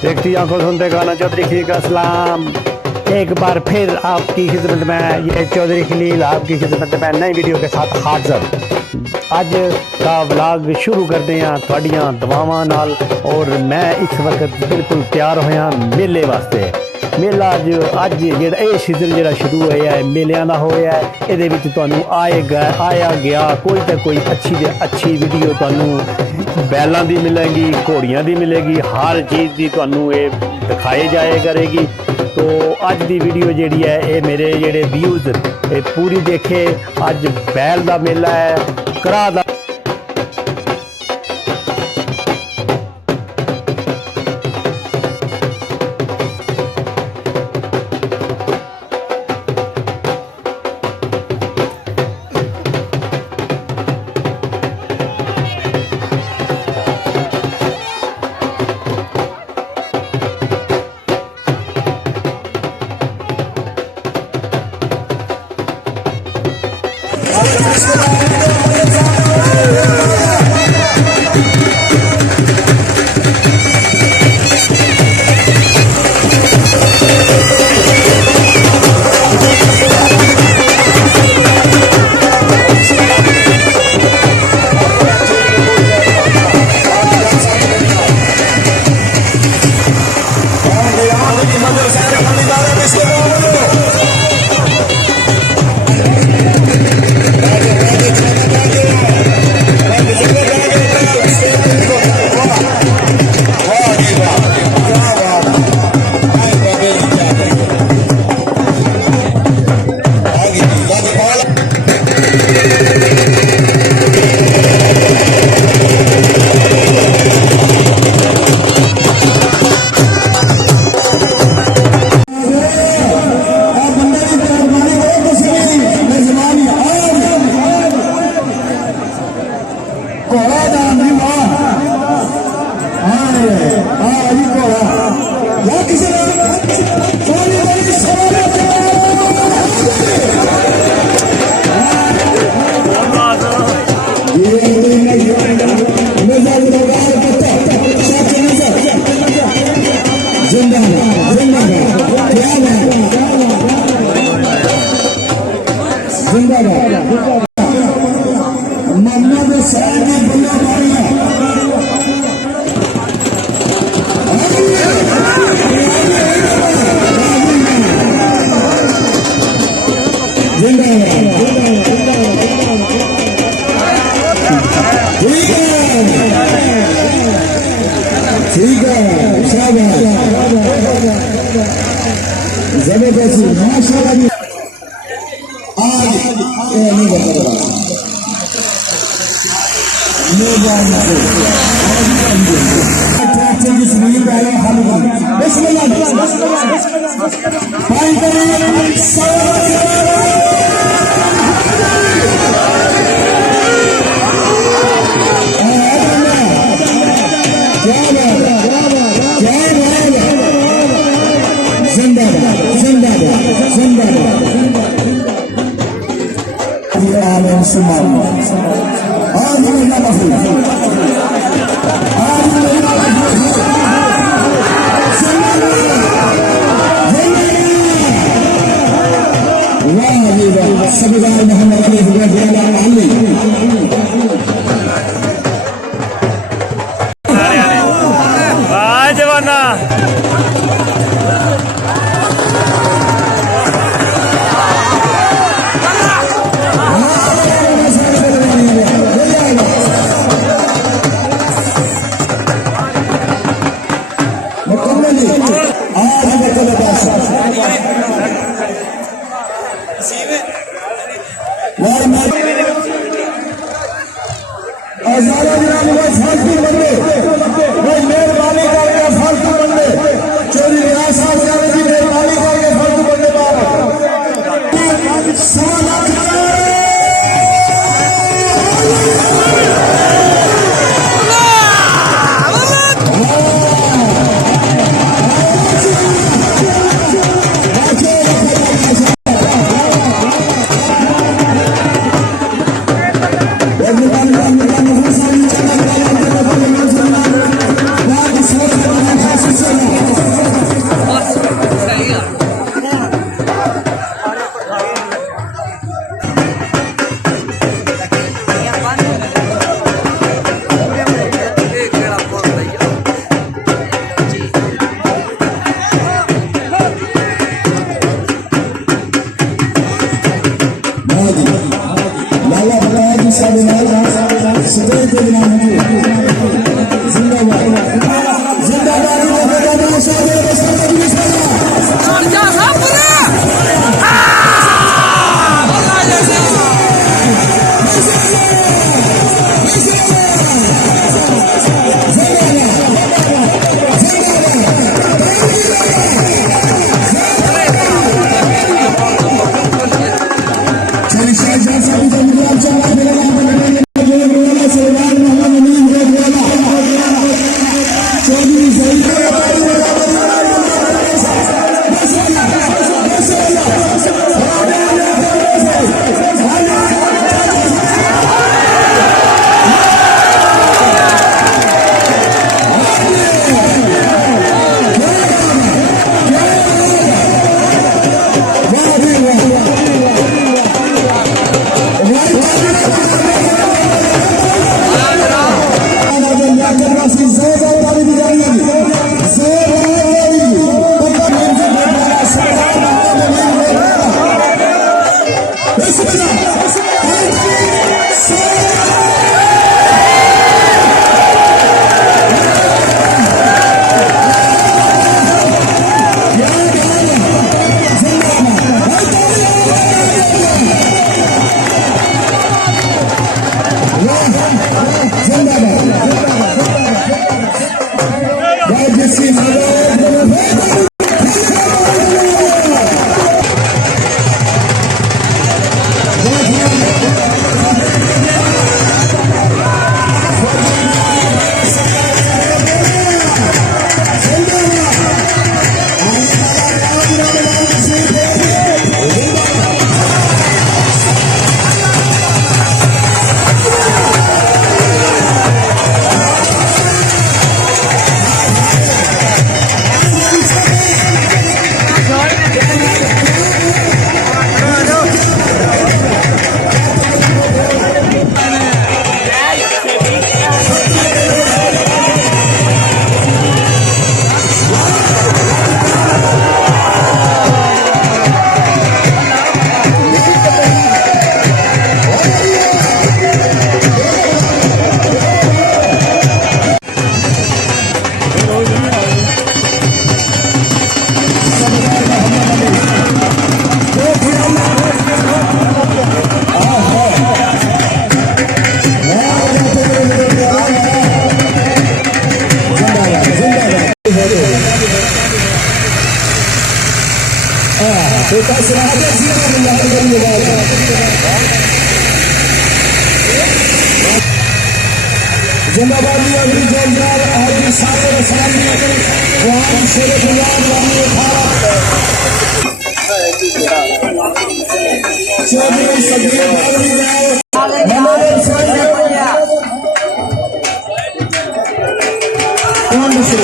देखती आंखों सुनते गाना चौधरी खलील का सलाम। एक बार फिर आपकी खिदमत में ये चौधरी खलील आपकी खिदमत में नई वीडियो के साथ हाजिर। अज का व्लॉग शुरू करते हैं थोड़ियां दुआवां नाल और मैं इस वक्त बिल्कुल तैयार होया मेले वास्ते। मेला जो अज जेड़ा ये सीजन जेड़ा शुरू होया है मेलियां दा होया है, इहदे विच तुहानू आया गया कोई तो कोई अच्छी वीडियो तुहानू बैलों की मिलेगी, घोड़ियां की मिलेगी, हर चीज़ की तुहानू ये दिखाई जाए करेगी। तो अज की वीडियो जी है ये मेरे जेडे व्यूज़ ये पूरी देखे। अज बैल का मेला है, घरा दा जिंदाबादी अगली जोरदार हाजी सागर सामी वहां शेर गुलाम वाली चौधरी सदीर बावरी मनोहर कौन से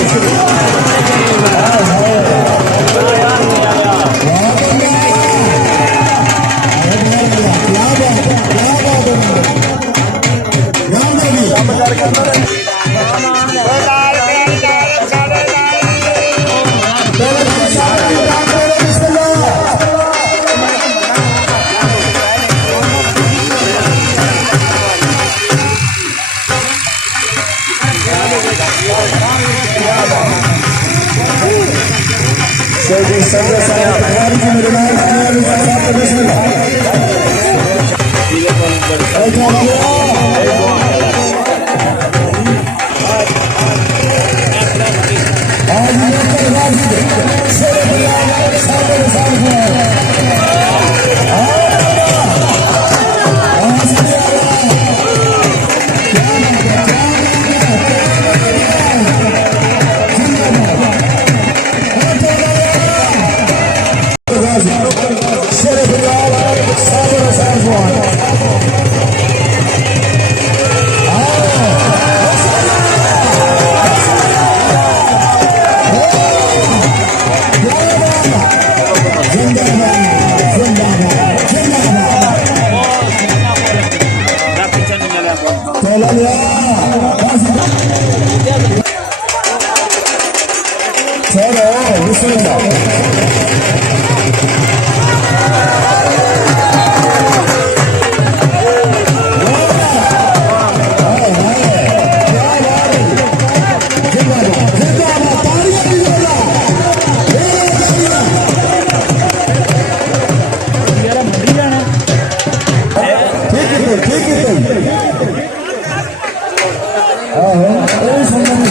ਉਹ ਸੰਗਤ ਨੂੰ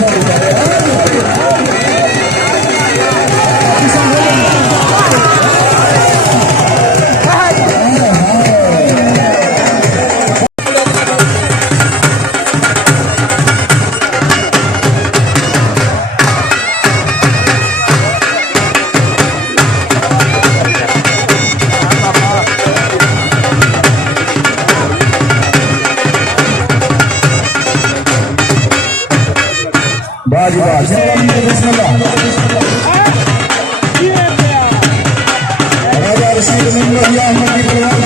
बाजी बाज राजा रशीद मंगलिया अहमद की परवानी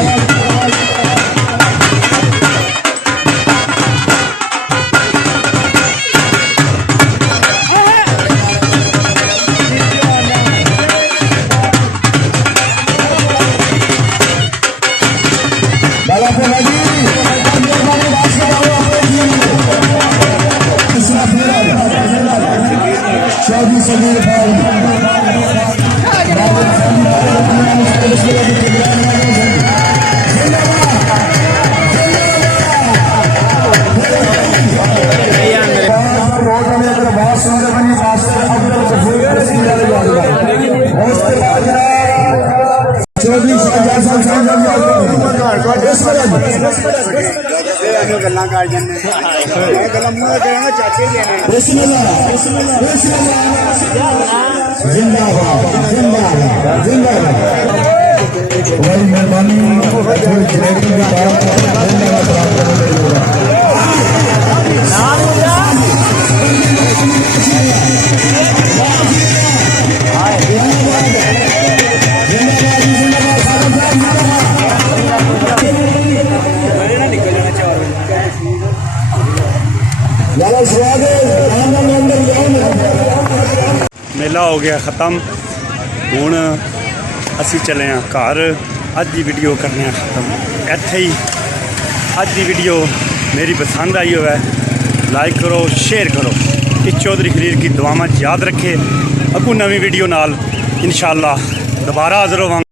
बाला पे हाजी शादी समीर भाई ਗੱਲਾਂ ਕਰ ਜਾਂਦੇ ਮੈਂ ਗੱਲਾਂ ਮੂੰਹ ਤੇ ਕਹਿਣਾ ਚਾਚੇ ਜੀ ਨੇ जिंदाबाद जिंदाबाद जिंदाबाद बड़ी मेहरबानी थोड़ी क्रेडिट की बात मेला हो गया ख़त्म हुण असी चले हाँ घर। अज की वीडियो करने ख़त्म इत्थे ही। अज की वीडियो मेरी पसंद आई हो लाइक करो शेयर करो। कि चौधरी खलील की दुआवां याद रखे। अगू नवी वीडियो नाल इंशाअल्लाह दोबारा हाज़र होवांगे।